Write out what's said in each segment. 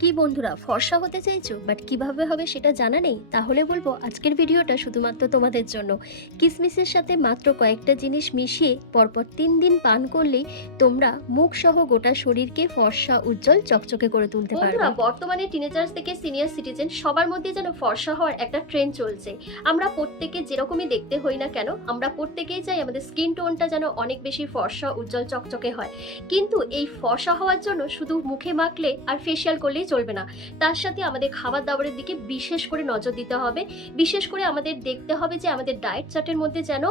কি বন্ধুরা ফর্সা হতে চাইছো? বাট কীভাবে হবে সেটা জানা নেই? তাহলে বলব আজকের ভিডিওটা শুধুমাত্র তোমাদের জন্য। কিসমিসের সাথে মাত্র কয়েকটা জিনিস মিশিয়ে পরপর তিন দিন পান করলেই তোমরা মুখ সহ গোটা শরীরকে ফর্সা উজ্জ্বল চকচকে করে তুলতে পারবে। বন্ধুরা বর্তমানে টিনেজার্স থেকে সিনিয়র সিটিজেন সবার মধ্যে যেন ফর্সা হওয়ার একটা ট্রেন্ড চলছে। আমরা প্রত্যেকে যেরকমই দেখতে হই না কেন আমরা প্রত্যেকেই চাই আমাদের স্কিন টোনটা যেন অনেক বেশি ফর্সা উজ্জ্বল চকচকে হয়। কিন্তু এই ফর্সা হওয়ার জন্য শুধু মুখে মাখলে আর ফেসিয়াল করলেই চলবে না। তার সাথে আমাদের খাবার দাবারের দিকে বিশেষ করে নজর দিতে হবে। বিশেষ করে আমাদের দেখতে হবে যে আমাদের ডায়েট চার্টের মধ্যে যেন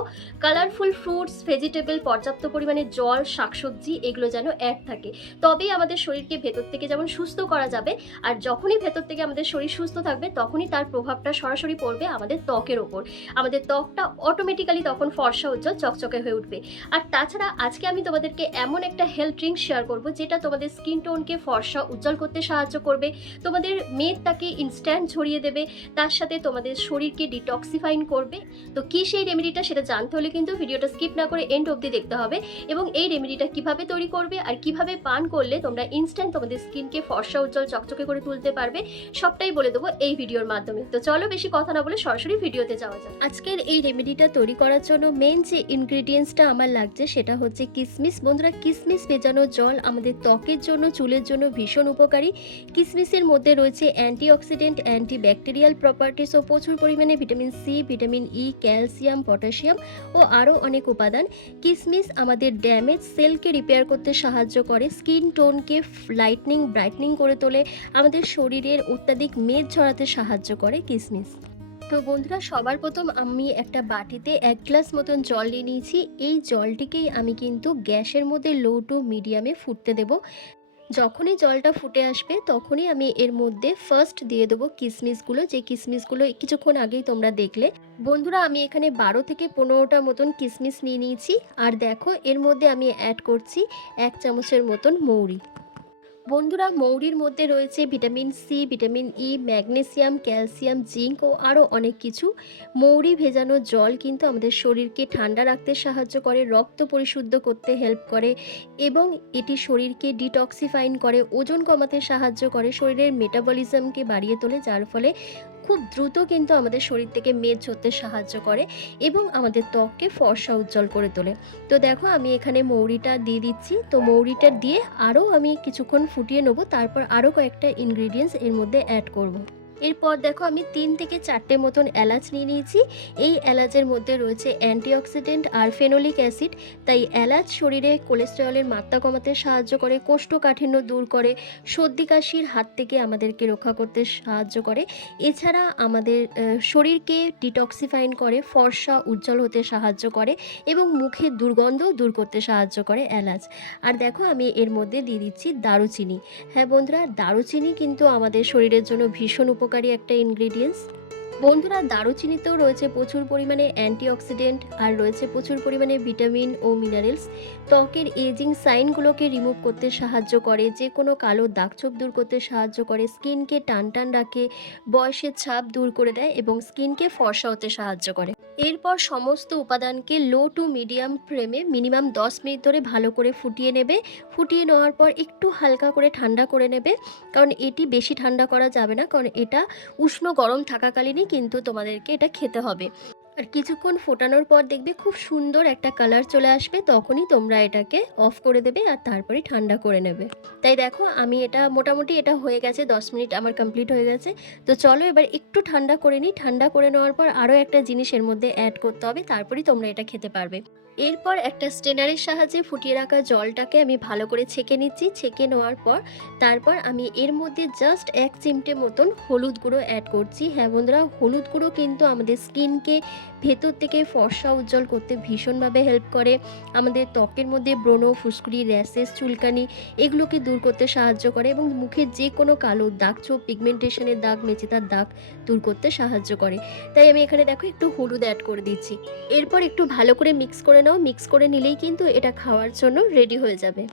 কালারফুল ফ্রুটস ভেজিটেবল পর্যাপ্ত পরিমাণে জল, শাকসবজি এগুলো যেন অ্যাড থাকে। তবেই আমাদের শরীরকে ভেতর থেকে যেমন সুস্থ করা যাবে, আর যখনই ভেতর থেকে আমাদের শরীর সুস্থ থাকবে, তখনই তার প্রভাবটা সরাসরি পড়বে আমাদের ত্বকের ওপর। আমাদের ত্বকটা অটোমেটিক্যালি তখন ফর্সা, উজ্জ্বল, চকচকে হয়ে উঠবে। আর তাছাড়া আজকে আমি তোমাদেরকে এমন একটা হেলথ ড্রিঙ্ক শেয়ার করব, যেটা তোমাদের স্কিন টোনকে ফর্সা, উজ্জ্বল করতে সাহায্য করবে, তোমাদের মেদটাকে ইনস্ট্যান্ট ছড়িয়ে দেবে, তার সাথে তোমাদের শরীরকে ডিটক্সিফাইন করবে। তো কি সেই রেমেডিটা সেটা জানতে হলে কিন্তু ভিডিওটা স্কিপ না করে এন্ড অবধি দেখতে হবে এবং এই রেমেডিটা কীভাবে তৈরি করবে আর কীভাবে পান করলে তোমরা ইনস্ট্যান্ট তোমাদের স্কিনকে ফর্সা, উজ্জ্বল, চকচকে করে তুলতে পারবে, সবটাই বলে দেবো এই ভিডিওর মাধ্যমে। তো চলো বেশি কথা না বলে সরাসরি ভিডিওতে যাওয়া যাক। আজকের এই রেমেডিটা তৈরি করার জন্য মেন যে ইনগ্রেডিয়েন্টসটা আমার লাগছে সেটা হচ্ছে কিসমিস। বন্ধুরা, কিসমিস ভেজানো জল আমাদের ত্বকের জন্য, চুলের জন্য ভীষণ উপকারী। কিসমিসের মধ্যে রয়েছে অ্যান্টিঅক্সিডেন্ট অ্যান্টি ব্যাকটেরিয়াল প্রপার্টিস ও প্রচুর পরিমাণে vitamin C, vitamin E calcium, potassium ও আরও অনেক উপাদান। কিসমিস আমাদের ড্যামেজ, সেলকে রিপেয়ার করতে সাহায্য করে স্কিন টোনকে লাইটনিং ব্রাইটনিং করে তোলে, আমাদের শরীরের অত্যাধিক মেদ ঝরাতে সাহায্য করে কিসমিস। তো বন্ধুরা, সবার প্রথম আমি একটা বাটিতে এক গ্লাস মতন জল নিয়ে নিয়েছি। এই জলটিকেই আমি কিন্তু গ্যাসের মধ্যে লো টু মিডিয়ামে ফুটতে দেব। যখনই জলটা ফুটে আসবে, তখনই আমি এর মধ্যে ফার্স্ট দিয়ে দেবো কিসমিসগুলো। যে কিসমিসগুলো কিছুক্ষণ আগেই তোমরা দেখলে। বন্ধুরা, আমি এখানে বারো থেকে পনেরোটা মতন কিসমিস নিয়ে নিয়েছি। আর দেখো, এর মধ্যে আমি অ্যাড করছি এক চামচের মতন মৌরি। বন্ধুরা, মৌরির মধ্যে রয়েছে vitamin C, vitamin E, magnesium, calcium, zinc ও আরও অনেক কিছু। মৌরি ভেজানো জল কিন্তু আমাদের শরীরকে ঠান্ডা রাখতে সাহায্য করে, রক্ত পরিশুদ্ধ করতে হেল্প করে এবং এটি শরীরকে ডিটক্সিফাইন করে, ওজন কমাতে সাহায্য করে, শরীরের মেটাবলিজমকে বাড়িয়ে তোলে, যার ফলে খুব দ্রুত কিন্তু আমাদের শরীর থেকে মেদ ঝরতে সাহায্য করে এবং আমাদের ত্বককে ফর্সা উজ্জ্বল করে তোলে। তো দেখো আমি এখানে মৌরিটা দিয়ে দিচ্ছি। তো মৌরিটা দিয়ে আরও আমি কিছুক্ষণ ফুটিয়ে নেব। তারপর আরও কয়েকটা ইনগ্রিডিয়েন্টস এর মধ্যে অ্যাড করব। এরপর দেখো আমি তিন থেকে চারটে মতন এলাচ নিয়ে নিয়েছি। এই এলাচের মধ্যে রয়েছে অ্যান্টিঅক্সিডেন্ট আর ফেনোলিক অ্যাসিড। তাই এলাচ শরীরে কোলেস্টেরলের মাত্রা কমাতে সাহায্য করে, কোষ্ঠকাঠিন্য দূর করে, সর্দি কাশির হাত থেকে আমাদেরকে রক্ষা করতে সাহায্য করে। এছাড়া আমাদের শরীরকে ডিটক্সিফাইন করে, ফর্সা, উজ্জ্বল হতে সাহায্য করে এবং মুখের দুর্গন্ধ দূর করতে সাহায্য করে এলাচ। আর দেখো আমি এর মধ্যে দিয়ে দিচ্ছি দারুচিনি। হ্যাঁ বন্ধুরা, দারুচিনি কিন্তু আমাদের শরীরের জন্য ভীষণ উপকারী একটা ইনগ্রিডিয়েন্টস বন্ধুরা, দারুচিনিতেও রয়েছে প্রচুর পরিমাণে অ্যান্টিঅক্সিডেন্ট আর রয়েছে প্রচুর পরিমাণে ভিটামিন ও মিনারেলস ত্বকের এজিং সাইনগুলোকে রিমুভ করতে সাহায্য করে যে কোনো কালো দাগছোপ দূর করতে সাহায্য করে স্কিনকে টান টান রাখে, বয়সের ছাপ দূর করে দেয় এবং স্কিনকে ফর্সা হতে সাহায্য করে। এরপর সমস্ত উপাদানকে লো টু মিডিয়াম ফ্লেমে মিনিমাম দশ মিনিট ধরে ভালো করে ফুটিয়ে নেবে। ফুটিয়ে নেওয়ার পর একটু হালকা করে ঠান্ডা করে নেবে। কারণ এটি বেশি ঠান্ডা করা যাবে না, কারণ এটা উষ্ণ গরম থাকাকালীনই কিন্তু তোমাদেরকে এটা খেতে হবে। আর কিছুক্ষণ ফোটানোর পর দেখবে খুব সুন্দর একটা কালার চলে আসবে, তখনই তোমরা এটাকে অফ করে দেবে আর তারপরে ঠান্ডা করে নেবে। তাই দেখো, আমি এটা মোটামুটি এটা হয়ে গেছে, দশ মিনিট আমার কমপ্লিট হয়ে গেছে। তো চলো এবার একটু ঠান্ডা করে নিই। ঠান্ডা করে নেওয়ার পর আরও একটা জিনিস এর মধ্যে অ্যাড করতে হবে, তারপরেই তোমরা এটা খেতে পারবে। এরপর একটা স্টেনারের সাহায্যে ফুটিয়ে রাখা জলটাকে আমি ভালো করে ছেঁকে নিচ্ছি। ছেঁকে নেওয়ার পর তারপর আমি এর মধ্যে জাস্ট এক চিমটে মতন হলুদ গুঁড়ো অ্যাড করছি। হ্যাঁ বন্ধুরা, হলুদ গুঁড়ো কিন্তু আমাদের স্কিনকে ভেতর থেকে ফর্সা উজ্জ্বল করতে ভীষণভাবে হেল্প করে। আমাদের ত্বকের মধ্যে ব্রণ, ফুসকুড়ি র্যাশেস চুলকানি এগুলোকে দূর করতে সাহায্য করে এবং মুখের যে কোনো কালো দাগ, চোখ পিগমেন্টেশনের দাগ মেচেতার দাগ দূর করতে সাহায্য করে। তাই আমি এখানে দেখো একটু হলুদ অ্যাড করে দিচ্ছি। এরপর একটু ভালো করে মিক্স করে নাও মিক্স করে নিলেই কিন্তু এটা খাওয়ার জন্য রেডি হয়ে যাবে।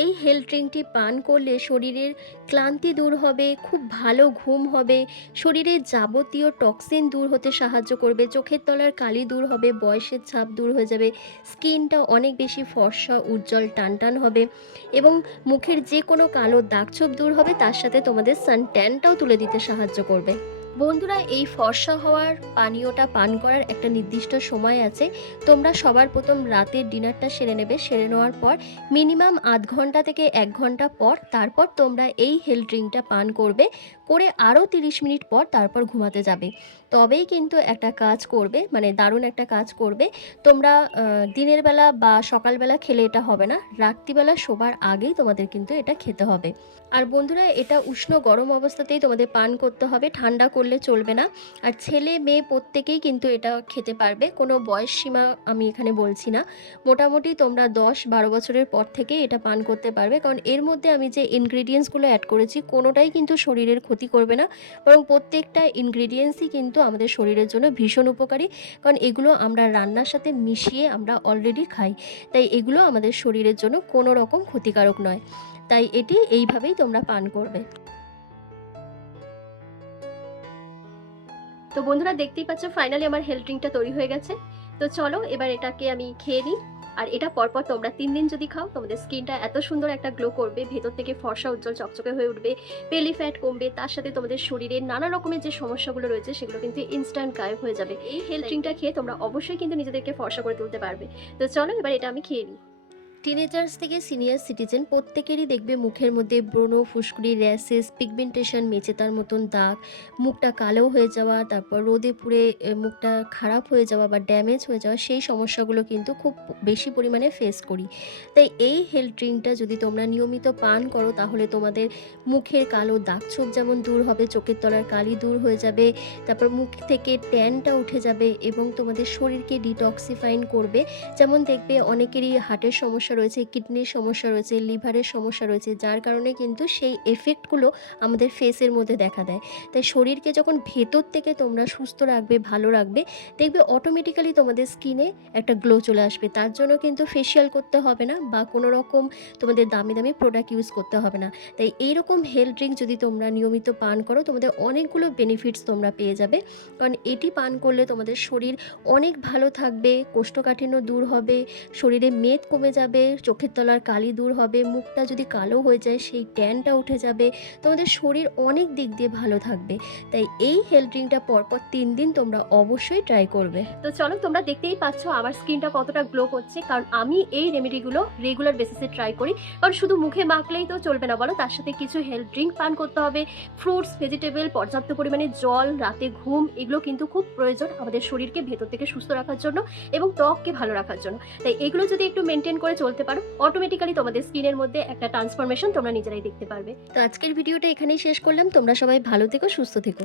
এই হেলথ ড্রিঙ্কটি পান করলে শরীরের ক্লান্তি দূর হবে, খুব ভালো ঘুম হবে শরীরের যাবতীয় টক্সিন দূর হতে সাহায্য করবে, চোখের তলার কালি দূর হবে, বয়সের ছাপ দূর হয়ে যাবে স্কিনটা অনেক বেশি ফর্সা, উজ্জ্বল, টানটান হবে এবং মুখের যে কোনো কালো দাগছোপ দূর হবে, তার সাথে তোমাদের সান ট্যানটাও তুলে দিতে সাহায্য করবে। বন্ধুরা, এই ফর্সা হওয়ার পানীয়টা পান করার একটা নির্দিষ্ট সময় আছে। তোমরা সবার প্রথম রাতের ডিনারটা সেরে নেবে। সেরে নেওয়ার পর মিনিমাম আধ ঘণ্টা থেকে এক ঘণ্টা পর তারপর তোমরা এই হেলথ ড্রিঙ্কটা পান করবে। করে আরও তিরিশ মিনিট পর তারপর ঘুমাতে যাবে। তবেই কিন্তু একটা কাজ করবে মানে দারুণ একটা কাজ করবে। তোমরা দিনের বেলা বা সকালবেলা খেলে এটা হবে না। রাত্রিবেলা শোবার আগেই তোমাদের কিন্তু এটা খেতে হবে। আর বন্ধুরা, এটা উষ্ণ গরম অবস্থাতেই তোমাদের পান করতে হবে। ঠান্ডা করলে চলবে না। আর ছেলে মেয়ে প্রত্যেকেই কিন্তু এটা খেতে পারবে। কোনো বয়স সীমা আমি এখানে বলছি না। মোটামুটি তোমরা দশ বারো বছরের পর থেকে এটা পান করতে পারবে। কারণ এর মধ্যে আমি যে ইনগ্রিডিয়েন্টসগুলো অ্যাড করেছি, কোনোটাই কিন্তু শরীরের ক্ষতি করবে না। বরং প্রত্যেকটা ইনগ্রিডিয়েন্টসই কিন্তু আমাদের শরীরের জন্য ভীষণ উপকারী। কারণ এগুলো আমরা রান্নার সাথে মিশিয়ে আমরা অলরেডি খাই। তাই এগুলো আমাদের শরীরের জন্য কোনো রকম ক্ষতিকারক নয়। তাই এটি এইভাবেই তোমরা পান করবে। তো বন্ধুরা দেখতেই পাচ্ছ ফাইনালি আমার হেলথ ড্রিঙ্কটা তৈরি হয়ে গেছে। তো চলো এবার এটাকে আমি খেয়ে নিই। আর এটা পরপর তোমরা তিন দিন যদি খাও তোমাদের স্কিনটা এত সুন্দর একটা গ্লো করবে ভেতর থেকে ফর্সা উজ্জ্বল চকচকে হয়ে উঠবে পেলি ফ্যাট কমবে তার সাথে তোমাদের শরীরে নানা রকমের যে সমস্যাগুলো রয়েছে সেগুলো কিন্তু ইনস্ট্যান্ট গায়েব হয়ে যাবে। এই হেলথ ড্রিঙ্কটা খেয়ে তোমরা অবশ্যই কিন্তু নিজেদেরকে ফর্সা করে তুলতে পারবে। তো চলো এবার এটা আমি খেয়ে নিই। টিনেজার্স থেকে সিনিয়র সিটিজেন প্রত্যেকেরই দেখবে মুখের মধ্যে ব্রণ, ফুসকুড়ি, র্যাশেস পিগমেন্টেশন মেচেতার মতন দাগ। মুখটা কালো হয়ে যাওয়া, তারপর রোদে পুড়ে মুখটা খারাপ হয়ে যাওয়া বা ড্যামেজ হয়ে যাওয়া, সেই সমস্যাগুলো কিন্তু খুব বেশি পরিমাণে ফেস করি। তাই এই হেলথ ড্রিঙ্কটা যদি তোমরা নিয়মিত পান করো, তাহলে তোমাদের মুখের কালো দাগছোপ যেমন দূর হবে, চোখের তলার কালি দূর হয়ে যাবে, তারপর মুখ থেকে ট্যানটা উঠে যাবে এবং তোমাদের শরীরকে ডিটক্সিফাইন করবে। যেমন দেখবে অনেকেরই হার্টের সমস্যা রয়েছে, কিডনির সমস্যা রয়েছে, লিভারের সমস্যা রয়েছে, যার কারণে কিন্তু সেই এফেক্টগুলো আমাদের ফেসের মধ্যে দেখা দেয়। তাই শরীরকে যখন ভেতর থেকে তোমরা সুস্থ রাখবে, ভালো রাখবে, দেখবে অটোমেটিক্যালি তোমাদের স্কিনে একটা গ্লো চলে আসবে। তার জন্য কিন্তু ফেসিয়াল করতে হবে না বা কোনো রকম তোমাদের দামি দামি প্রোডাক্ট ইউজ করতে হবে না। তাই এইরকম হেলথ ড্রিঙ্ক যদি তোমরা নিয়মিত পান করো, তোমাদের অনেকগুলো বেনিফিটস তোমরা পেয়ে যাবে। কারণ এটি পান করলে তোমাদের শরীর অনেক ভালো থাকবে, কোষ্ঠকাঠিন্য দূর হবে, শরীরে মেদ কমে যাবে চোখের তলার কালি দূর হবে, মুখটা যদি কালো হয়ে যায়, সেই ট্যানটা উঠে যাবে। তোমাদের শরীর অনেক দিক দিয়ে ভালো থাকবে। তাই এই হেলথ ড্রিঙ্কটা পরপর তিন দিন তোমরা অবশ্যই ট্রাই করবে। তো চলো, তোমরা দেখতেই পাচ্ছ আমার স্কিনটা কতটা গ্লো করছে। কারণ আমি এই রেমেডিগুলো রেগুলার বেসিসে ট্রাই করি। কারণ শুধু মুখে মাখলেই তো চলবে না বলো, তার সাথে কিছু হেলথ ড্রিঙ্ক পান করতে হবে। ফ্রুটস ভেজিটেবল পর্যাপ্ত পরিমাণে জল, রাতে ঘুম, এগুলো কিন্তু খুব প্রয়োজন আমাদের শরীরকে ভেতর থেকে সুস্থ রাখার জন্য এবং ত্বককে ভালো রাখার জন্য। তাই এগুলো যদি একটু মেনটেন করে চলতে পারো অটোমেটিক্যালি তোমাদের স্কিনের মধ্যে একটা ট্রান্সফরমেশন তোমরা নিজেরাই দেখতে পারবে। তো আজকের ভিডিওটা এখানেই শেষ করলাম, তোমরা সবাই ভালো থেকো, সুস্থ থেকো।